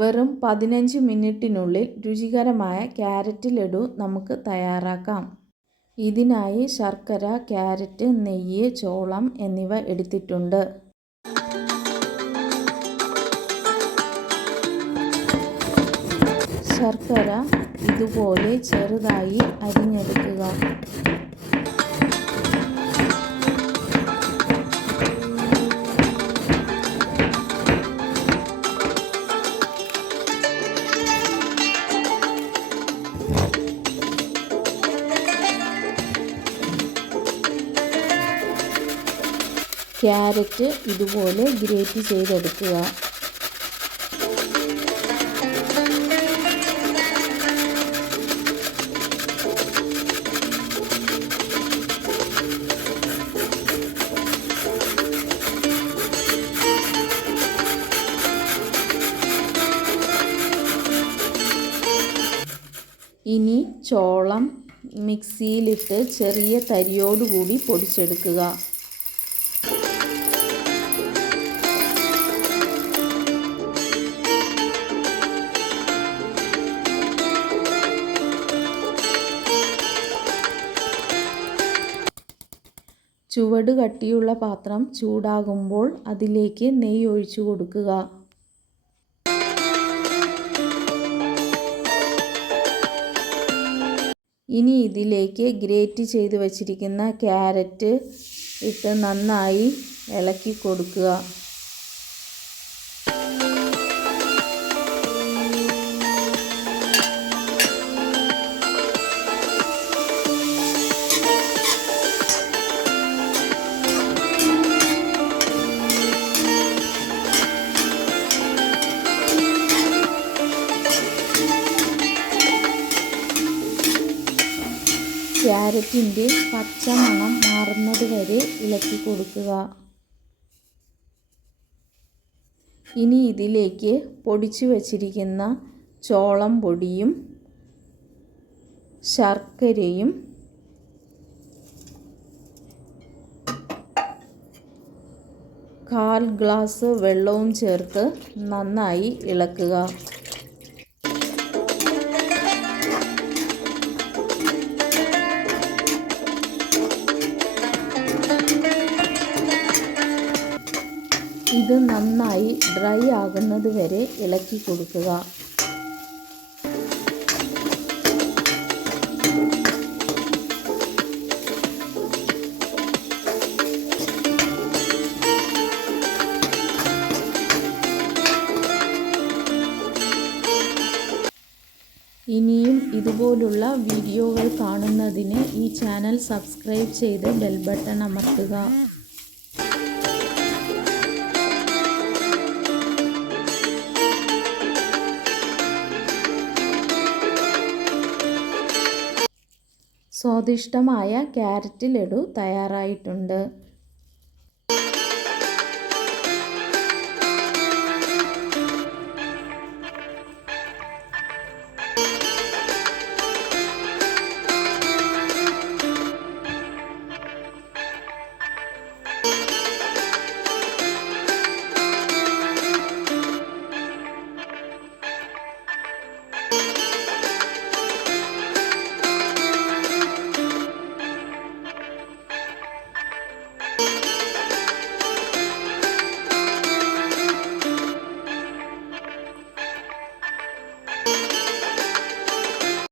വെറും 15 മിനിറ്റിനുള്ളിൽ രുചികരമായ ക്യാരറ്റ് ലഡു നമുക്ക് തയ്യാറാക്കാം. ഇതിനായി ശർക്കര, ക്യാരറ്റ്, നെയ്യ്, ചോളം എന്നിവ എടുത്തിട്ടുണ്ട്. ശർക്കര ഇതുപോലെ ചെറുതായി അരിഞ്ഞെടുക്കുക. ക്യാരറ്റ് ഇതുപോലെ ഗ്രേറ്റ് ചെയ്തെടുക്കുക. ഇനി ചോളം മിക്സിയിലിട്ട് ചെറിയ തരിയോടുകൂടി പൊടിച്ചെടുക്കുക. ചുവട് കട്ടിയുള്ള പാത്രം ചൂടാകുമ്പോൾ അതിലേക്ക് നെയ്യ് ഒഴിച്ചു കൊടുക്കുക. ഇനി ഇതിലേക്ക് ഗ്രേറ്റ് ചെയ്ത് വച്ചിരിക്കുന്ന ക്യാരറ്റ് ഇട്ട് നന്നായി ഇളക്കി കൊടുക്കുക. ക്യാരറ്റിൻ്റെ പച്ച മണം മാറുന്നത് വരെ ഇളക്കി കൊടുക്കുക. ഇനി ഇതിലേക്ക് പൊടിച്ചു വച്ചിരിക്കുന്ന ചോളം പൊടിയും ശർക്കരയും കാൽ ഗ്ലാസ് വെള്ളവും ചേർത്ത് നന്നായി ഇളക്കുക. ഇത് നന്നായി ഡ്രൈ ആകുന്നത് വരെ ഇളക്കി കൊടുക്കുക. ഇനിയും ഇതുപോലുള്ള വീഡിയോകൾ കാണുന്നതിന് ഈ ചാനൽ സബ്സ്ക്രൈബ് ചെയ്ത് ബെൽ ബട്ടൺ അമർത്തുക. സ്വാദിഷ്ടമായ ക്യാരറ്റ് ലഡു തയ്യാറായിട്ടുണ്ട്.